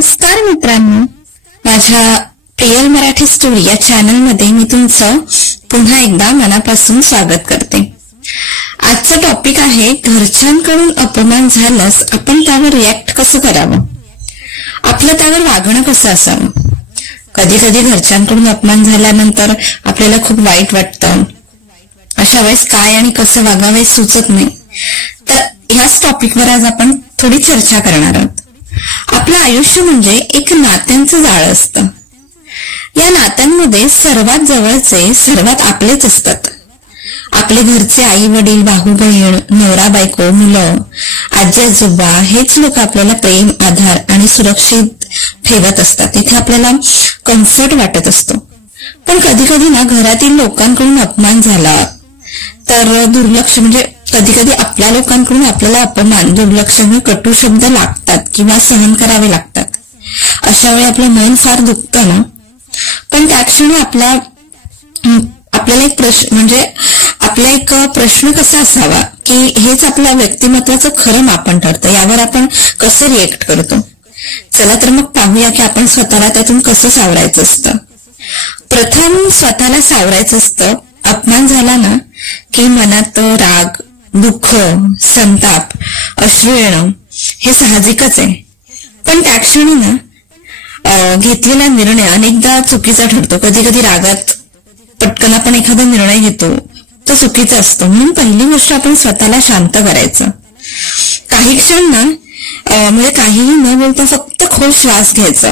नमस्कार मित्रांनो, माझ्या प्रियल मराठी स्टोरी या चॅनल मध्ये मी तुमचं पुन्हा एकदा मनापासून स्वागत करते. आजचा टॉपिक आहे घरच्यांकडून अपमान झाल्यास आपण त्यावर रिॲक्ट कसं करावं, आपलं त्यावर वागणं कसं असावं. कधी कधी घरच्यांकडून अपमान झाल्यानंतर आपल्याला खूप वाईट वाटतं. अशा वेळेस काय आणि कसं वागावे सुचत नाही. तर ह्याच टॉपिकवर आज आपण थोडी चर्चा करणार आहोत. आपलं आयुष्य म्हणजे एक नात्यांचं जाळं असतं. या नात्यांमध्ये सर्वात जवळचे सर्वात आपलेच असतात. आपले घरचे आई वडील, भाऊ बहीण, नवरा बायको, मुलं, आजी आजोबा हेच लोक आपल्याला प्रेम, आधार आणि सुरक्षित ठेवत असतात. इथे आपल्याला कम्फर्ट वाटत असतो. पण कधी कधी ना घरातील लोकांकडून अपमान झाला तर दुर्लक्ष म्हणजे कधी कधी आपल्या लोकांकडून आपल्याला अपमान, दुर्लक्ष, कटू शब्द लागतात किंवा सहन करावे लागतात. अशा वेळी आपलं मन फार दुखतं ना. पण त्या क्षणी आपल्याला एक प्रश्न म्हणजे आपला एक प्रश्न कसा असावा की हेच आपल्या व्यक्तिमत्वाचं खरं मापन ठरतं. यावर आपण कसं रिएक्ट करतो. चला तर मग पाहूया की आपण स्वतःला त्यातून कसं सावरायचं असतं. प्रथम स्वतःला सावरायचं असतं. अपमान झाला ना की मनात राग, दुःख, संताप, अश्रू येणं हे साहजिकच आहे. पण त्या क्षणी ना घेतलेला निर्णय अनेकदा चुकीचा ठरतो. कधी कधी रागात पटकन आपण एखादा निर्णय घेतो तो चुकीचा असतो. म्हणून पहिली गोष्ट आपण स्वतःला शांत करायचं. काही क्षण ना म्हणजे काहीही न बोलता फक्त खोल श्वास घ्यायचा.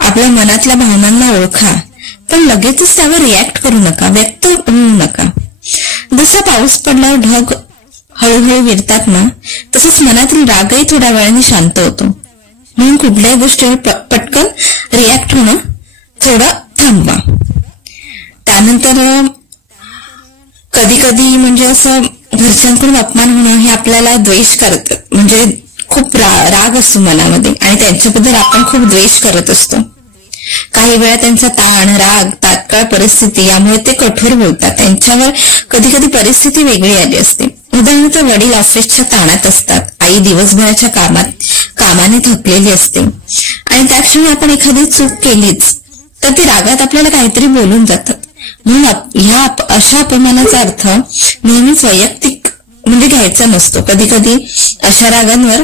आपल्या मनातल्या भावनांना ओळखा, पण लगेचच त्यावर रिॲक्ट करू नका, व्यक्त होऊ नका. जसा पाऊस पडल्यावर ढग हळूहळू विरतात ना, तसंच मनातील रागही थोड्या वेळाने शांत होतो. म्हणून कुठल्याही गोष्टीवर पटकन रिॲक्ट होणं थोडं थांबवा. त्यानंतर कधी कधी म्हणजे असं घरच्यांकडून अपमान होणं हे आपल्याला द्वेष करत, म्हणजे खूप राग असतो मनामध्ये आणि त्यांच्याबद्दल आपण खूप द्वेष करत असतो. काही वेळा त्यांचा ताण, राग, तात्काळ परिस्थिती यामुळे ते कठोर बोलतात. त्यांच्यावर कधी कधी परिस्थिती वेगळी आली असते. उदाहरणार्थ वडील ऑफिसच्या ताणात असतात, आई दिवसभराच्या कामाने थकलेली असते आणि त्या क्षणी आपण एखादी चूक केलीच तर ते रागात आपल्याला काहीतरी बोलून जातात. म्हणून ह्या अशा अपमानाचा अर्थ नेहमीच वैयक्तिक म्हणजे घ्यायचा नसतो. कधी कधी अशा रागांवर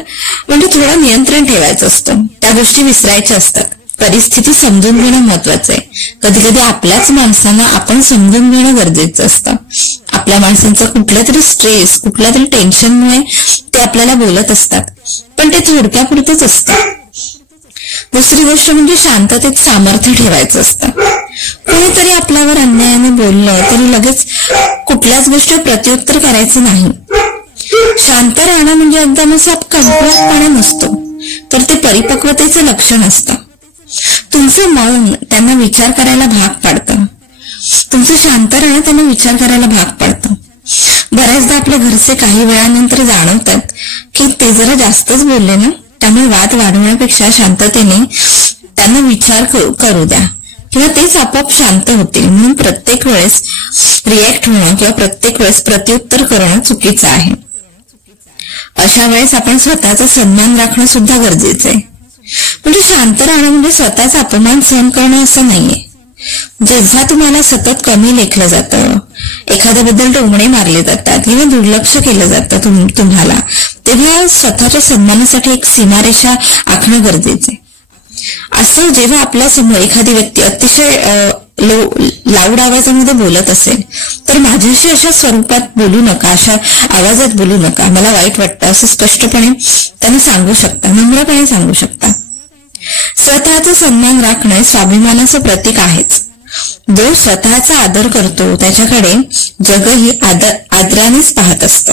म्हणजे थोडं नियंत्रण ठेवायचं असतं. त्या गोष्टी विसरायच्या असतात. परिस्थिती समजून घेणं महत्वाचं आहे. कधी कधी आपल्याच माणसांना आपण समजून घेणं गरजेचं असतं. आपल्या माणसांचं कुठल्या तरी स्ट्रेस, कुठल्या तरी टेन्शनमुळे ते आपल्याला बोलत असतात, पण ते थोडक्यापुरतच असतं. दुसरी गोष्ट म्हणजे शांततेत सामर्थ्य ठेवायचं असतं. कोणीतरी आपल्यावर अन्यायाने बोललं तरी लगेच कुठल्याच गोष्टी प्रत्युत्तर करायचं नाही. शांत राहणं म्हणजे एकदम असं कणखरपणा नसतो, तर ते परिपक्वतेचं लक्षण असतं. तुमचं मौन त्यांना विचार करायला भाग पाडतं. तुमचं शांत राहणं त्यांना विचार करायला भाग पाडतं. बऱ्याचदा आपल्या घरचे काही वेळानंतर जाणवतात की ते जरा जास्तच बोलले ना, त्यामुळे वाद वाढवण्यापेक्षा शांततेने त्यांना विचार करू द्या किंवा तेच आपोआप शांत होतील. म्हणून प्रत्येक वेळेस रिॲक्ट होणं किंवा प्रत्येक वेळेस प्रत्युत्तर करणं चुकीचं आहे. अशा वेळेस आपण स्वतःचा सन्मान राखणं सुद्धा गरजेचं आहे. म्हणजे शांत राहणं म्हणजे स्वतःचा अपमान सहन करणं असं नाहीये. जेव्हा तुम्हाला सतत कमी लेखलं जातं, एखाद्याबद्दल टोमणे मारले जातात किंवा दुर्लक्ष केलं जातं तुम्हाला, तेव्हा स्वतःच्या सन्मानासाठी एक सीमारेषा आखणं गरजेचं आहे. असं जेव्हा आपल्या समोर एखादी व्यक्ती अतिशय लाऊड आवाजामध्ये बोलत असेल तर माझ्याशी अशा स्वरूपात बोलू नका, अशा आवाजात बोलू नका, मला वाईट वाटतं असं स्पष्टपणे त्यांना सांगू शकता, नम्रपणे सांगू शकता. स्वतःचा सन्मान राखणे स्वाभिमानाचं प्रतीक आहेच. जो स्वतःचा आदर करतो त्याच्याकडे जगही आदरानेच पाहत असतं.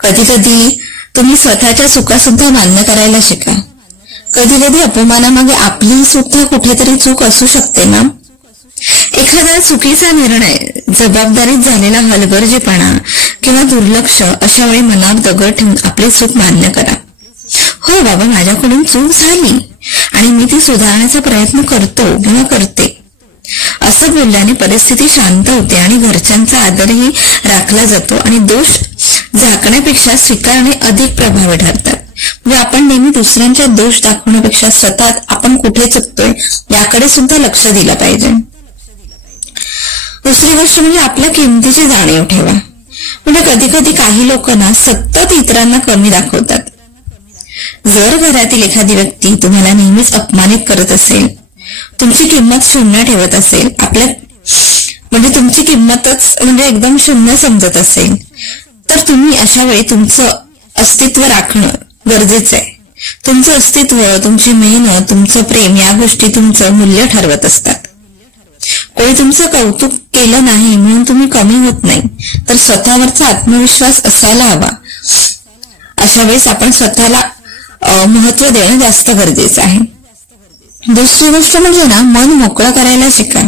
कधी कधी तुम्ही स्वतःच्या चुका सुद्धा मान्य करायला शिका. कधी कधी अपमानामागे आपली सुद्धा कुठेतरी चूक असू शकते ना. एखादा चुकीचा निर्णय, जबाबदारीत झालेला हलगर्जीपणा किंवा दुर्लक्ष, अशा वेळी मनात दगड ठेवून आपली चूक मान्य करा. हो बाबा, माझ्याकडून चूक झाली आणि मी ती सुधारण्याचा प्रयत्न करतो किंवा करते असं बोलल्याने परिस्थिती शांत होते आणि घरच्यांचा आदरही राखला जातो आणि दोष झाकण्यापेक्षा स्वीकारणे अधिक प्रभावी ठरतात. म्हणजे आपण नेहमी दुसऱ्यांच्या दोष दाखवण्यापेक्षा स्वतः आपण कुठे चुकतोय याकडे सुद्धा लक्ष दिलं पाहिजे. दुसरी गोष्ट म्हणजे आपल्या किमतीची जाणीव ठेवा. म्हणजे कधी कधी काही लोक ना सतत इतरांना कमी दाखवतात. जर घरातील एखादी व्यक्ती तुम्हाला नेहमीच अपमानित करत असेल, तुमची किंमत शून्य ठेवत असेल, म्हणजे तुमची किंमतच म्हणजे एकदम शून्य समजत असेल, तर तुम्ही अशा वेळी तुमचं अस्तित्व राखणं गरजेचं आहे. तुमचं अस्तित्व, तुमची मेहनत, तुमचं प्रेम या गोष्टी तुमचं मूल्य ठरवत असतात. कोणी तुमचं कौतुक केलं नाही म्हणून तुम्ही कमी होत नाही, तर स्वतःवरचा आत्मविश्वास असायला हवा. अशा वेळेस आपण स्वतःला महत्व देणं जास्त गरजेचं आहे. दुसरी गोष्ट म्हणजे ना, मन मोकळं करायला शिका.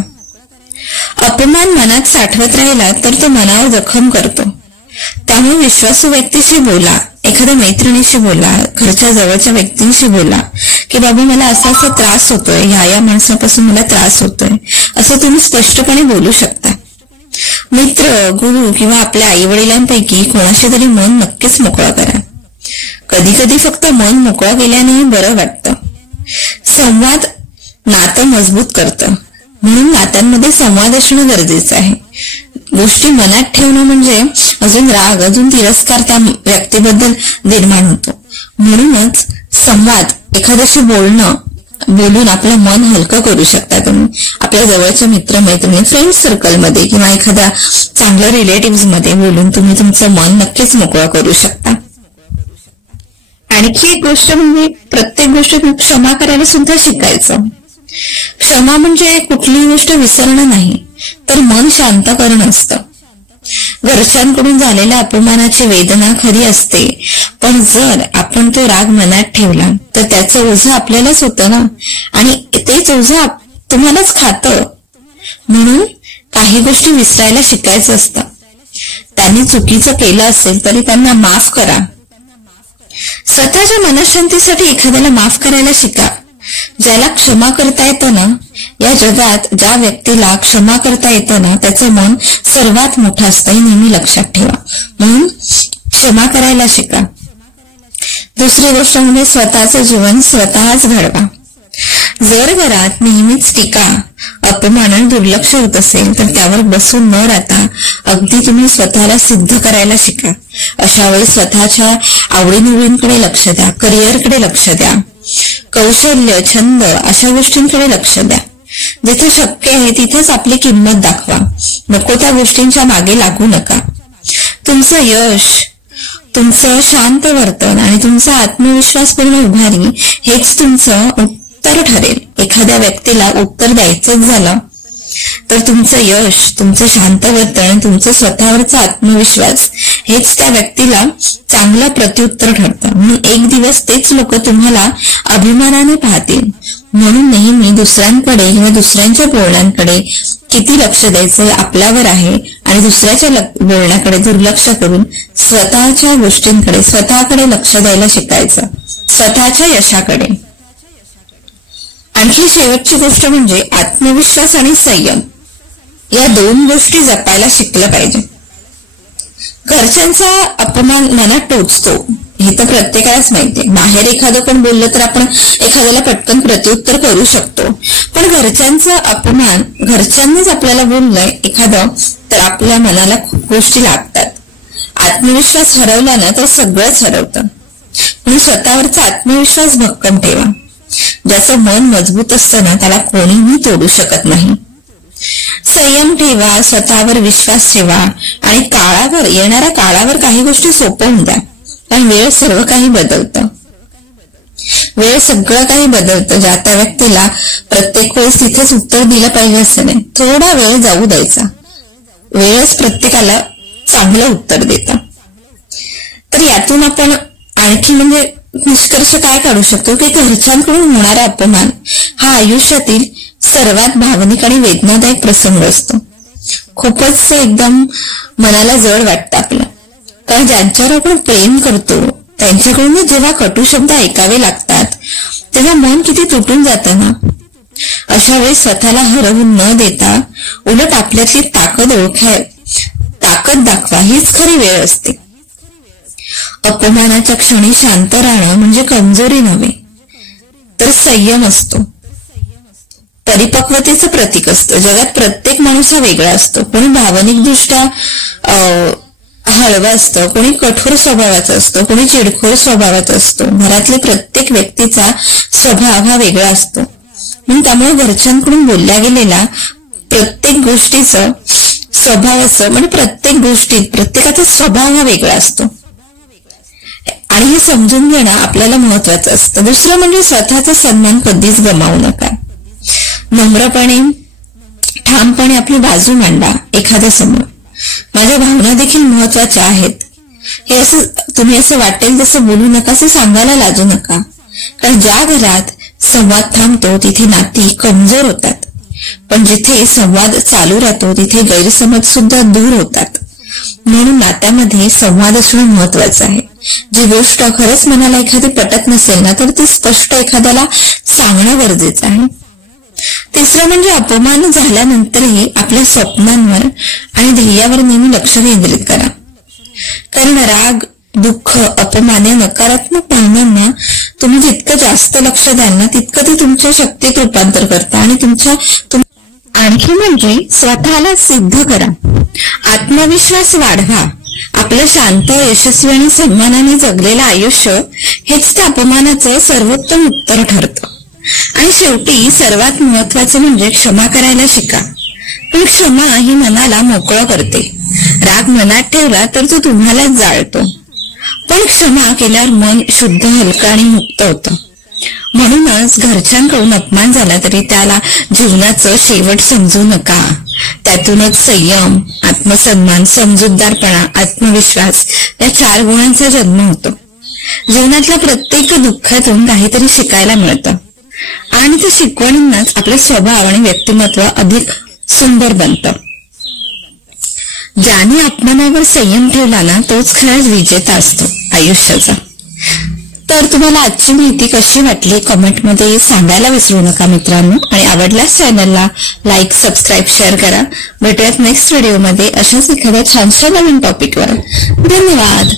अपमान मनात साठवत राहिला तर तो मनावर जखम करतो. त्यामुळे विश्वासू व्यक्तीशी बोला, एखाद्या मैत्रिणीशी बोला, घरच्या जवळच्या व्यक्तींशी बोला की बाबा मला असा असा त्रास होतोय, या माणसापासून मला त्रास होतोय, असं तुम्ही स्पष्टपणे बोलू शकता. मित्र, गुरु किंवा आपल्या आई वडिलांपैकी कोणाशी तरी मन नक्कीच मोकळं करा. कधी कधी फक्त मन मोकळं केल्यानेही बरं वाटतं. संवाद नातं मजबूत करतं, म्हणून नात्यांमध्ये संवाद असणं गरजेचं आहे. गोष्टी मनात ठेवणं म्हणजे अजून राग, अजून तिरस्कार त्या व्यक्तीबद्दल निर्माण होतो. म्हणूनच संवाद, एखाद्याशी बोलून आपलं मन हलकं करू शकता तुम्ही. आपल्या जवळच्या मित्र मैत्रिणी, फ्रेंड सर्कलमध्ये किंवा एखाद्या चांगल्या रिलेटिव्ह मध्ये बोलून तुम्ही तुमचं मन नक्कीच मोकळं करू शकता. आणखी एक गोष्ट म्हणजे प्रत्येक गोष्टीत क्षमा करायला सुद्धा शिकायचं. क्षमा म्हणजे कुठलीही गोष्ट विसरणं नाही, तर मन शांत करणं असतं. घरच्यांकडून झालेल्या अपमानाची वेदना खरी असते, पण जर आपण तो राग मनात ठेवला तर त्याचं ओझं आपल्यालाच होतं ना, आणि तेच ओझं तुम्हालाच खातं. म्हणून काही गोष्टी विसरायला शिकायचं असतं. त्यांनी चुकीचं केलं असेल तरी त्यांना माफ करा. स्वतःच्या मनशांतीसाठी एखाद्याला माफ करायला शिका. ज्याला क्षमा करता येतं ना, या जगात ज्या व्यक्तीला क्षमा करता येतं ना, त्याचं मन सर्वात मोठं असतं, हे नेहमी लक्षात ठेवा. म्हणून क्षमा करायला शिका. दुसरी गोष्ट म्हणजे स्वतःचं जीवन स्वतःच घडवा. जर घरात नेहमीच टीका, अपमान आणि दुर्लक्ष होत असेल तर त्यावर बसून न राहता अगदी तुम्ही स्वतःला सिद्ध करायला शिका. अशा वेळी स्वतःच्या आवडीनिवडींकडे लक्ष द्या, करिअरकडे लक्ष द्या, कौशल्य, छंद अशा गोष्टींकडे लक्ष द्या. जिथे शक्य आहे तिथेच आपली किंमत दाखवा. नको त्या गोष्टींच्या मागे लागू नका. तुमचं यश, तुमचं शांत वर्तन आणि तुमचा आत्मविश्वासपूर्ण उभारी हेच तुमचं उत्तर ठरेल. एखाद्या व्यक्तीला उत्तर द्यायचंच झालं तर तुमचं यश, तुमचं शांत वर्तन, तुमचं स्वतःवरचा आत्मविश्वास हेच त्या व्यक्तीला चांगलं प्रत्युत्तर ठरतं. म्हणून एक दिवस तेच लोक तुम्हाला अभिमानाने पाहतील. म्हणून नेहमी दुसऱ्यांकडे किंवा दुसऱ्यांच्या बोलण्याकडे किती लक्ष द्यायचं आपल्यावर आहे, आणि दुसऱ्याच्या बोलण्याकडे दुर्लक्ष करून स्वतःच्या गोष्टींकडे, स्वतःकडे लक्ष द्यायला शिकायचं, स्वतःच्या यशाकडे. आणखी शेवटची गोष्ट म्हणजे आत्मविश्वास आणि संयम या दोन गोष्टी जपायला शिकलं पाहिजे. घरच्यांचा अपमान मनात टोचतो हे तर प्रत्येकालाच माहितीये. बाहेर एखादं पण बोललं तर आपण एखाद्याला पटकन प्रत्युत्तर करू शकतो, पण घरच्यांचा अपमान, घरच्यांनीच आपल्याला बोललंय एखादं तर आपल्या मनाला खूप गोष्टी लागतात. आत्मविश्वास हरवला ना तर सगळंच हरवतं. म्हणून स्वतःवरचा आत्मविश्वास भक्कम ठेवा. ज्याचं मन मजबूत असतं ना त्याला कोणीही तोडू शकत नाही. संयम ठेवा, स्वतःवर विश्वास ठेवा, आणि येणाऱ्या काळावर काही गोष्टी सोपवून द्या. कारण वेळ सर्व काही बदलतं. वेळ सगळं काही बदलतं. ज्या त्या व्यक्तीला प्रत्येक वेळेस तिथेच उत्तर दिलं पाहिजे असं नाही. थोडा वेळ जाऊ द्यायचा. वेळच प्रत्येकाला चांगलं उत्तर देतं. तर यातून आपण आणखी म्हणजे निष्कर्ष काय काढू शकतो की घरच्यांकडून होणारा अपमान हा आयुष्यातील सर्वात भावनिक आणि वेदनादायक प्रसंग असतो. खूपच एकदम मनाला जड वाटतं आपलं. कारण ज्यांच्यावर आपण प्रेम करतो त्यांच्याकडून जेव्हा कटू शब्द ऐकावे लागतात तेव्हा मन किती तुटून जातं ना. अशा वेळी स्वतःला हरवून न देता उलट आपल्यातली ताकद दाखवा हीच खरी वेळ असते. अपमानाच्या क्षणी शांत राहणं म्हणजे कमजोरी नव्हे, तर संयम असतो, परिपक्वतेचं प्रतीक असतं. जगात प्रत्येक माणूस हा वेगळा असतो. कोणी भावनिकदृष्ट्या हळवा असतं, कोणी कठोर स्वभावाचा असतो, कोणी चिडखोर स्वभावाचा असतो. घरातल्या प्रत्येक व्यक्तीचा स्वभाव हा वेगळा असतो. म्हणून त्यामुळे घरच्यांकडून बोलल्या गेलेला प्रत्येक गोष्टीचं स्वभावाचं म्हणजे प्रत्येक गोष्टीत प्रत्येकाचा स्वभाव हा वेगळा असतो आणि हे समजून घेणं आपल्याला महत्वाचं असतं. दुसरं म्हणजे स्वतःचा सन्मान कधीच गमावू नका. नम्रपणे ठामपणे आपली बाजू मांडा एखाद्या समोर. माझ्या भावना देखील महत्वाच्या आहेत हे असं तुम्ही असं वाटेल तसं बोलू नका, असं सांगायला लाजू नका. कारण ज्या घरात संवाद थांबतो तिथे नाती कमजोर होतात, पण जिथे संवाद चालू राहतो तिथे गैरसमज सुद्धा दूर होतात. म्हणून नात्यामध्ये संवाद असणं महत्वाचं आहे. जी गोष्ट खरंच मनाला एखादी पटत नसेल ना तर ती स्पष्ट एखाद्याला सांगणं गरजेचं आहे. तिसरं म्हणजे अपमान झाल्यानंतरही आपल्या स्वप्नांवर आणि ध्येयावर नेहमी लक्ष केंद्रित करा. कारण राग, दुःख, अपमान या नकारात्मक भावनांना तुम्ही जितकं जास्त लक्ष द्याल ना तितकं ते तुमच्या शक्तीत रूपांतर करता आणि आणखी म्हणजे स्वतःला सिद्ध करा, आत्मविश्वास वाढवा. आपलं शांत, यशस्वी आणि सन्मानाने जगलेलं आयुष्य हेच त्या अपमानाचं सर्वोत्तम उत्तर ठरतं. आणि शेवटी सर्वात महत्वाचं म्हणजे क्षमा करायला शिका. पण क्षमा ही मनाला मोकळं करते. राग मनात ठेवला तर तो तुम्हालाच जाळतो, पण क्षमा केल्यावर मन शुद्ध, हलकं आणि मुक्त होतं. म्हणूनच घरच्यांकडून अपमान झाला तरी त्याला जीवनाचं शेवट समजू नका. त्यातूनच संयम, आत्मसन्मान, समजूतदारपणा, आत्मविश्वास या 4 गुणांचा जन्म होतो. जीवनातल्या प्रत्येक दुःखातून काहीतरी शिकायला मिळतं आणि त्या शिकवणींनाच आपला स्वभाव आणि व्यक्तिमत्व अधिक सुंदर बनतं. ज्याने अपमानावर संयम ठेवला ना तोच खराच विजेता असतो आयुष्याचा. तर तुम्हाला आजची माहिती कशी वाटली कमेंटमध्ये सांगायला विसरू नका मित्रांनो. आणि आवडल्यास चॅनलला लाईक, सबस्क्राईब, शेअर करा. भेटूयात नेक्स्ट व्हिडिओमध्ये अशाच एखाद्या छानशा नवीन टॉपिकवर. धन्यवाद.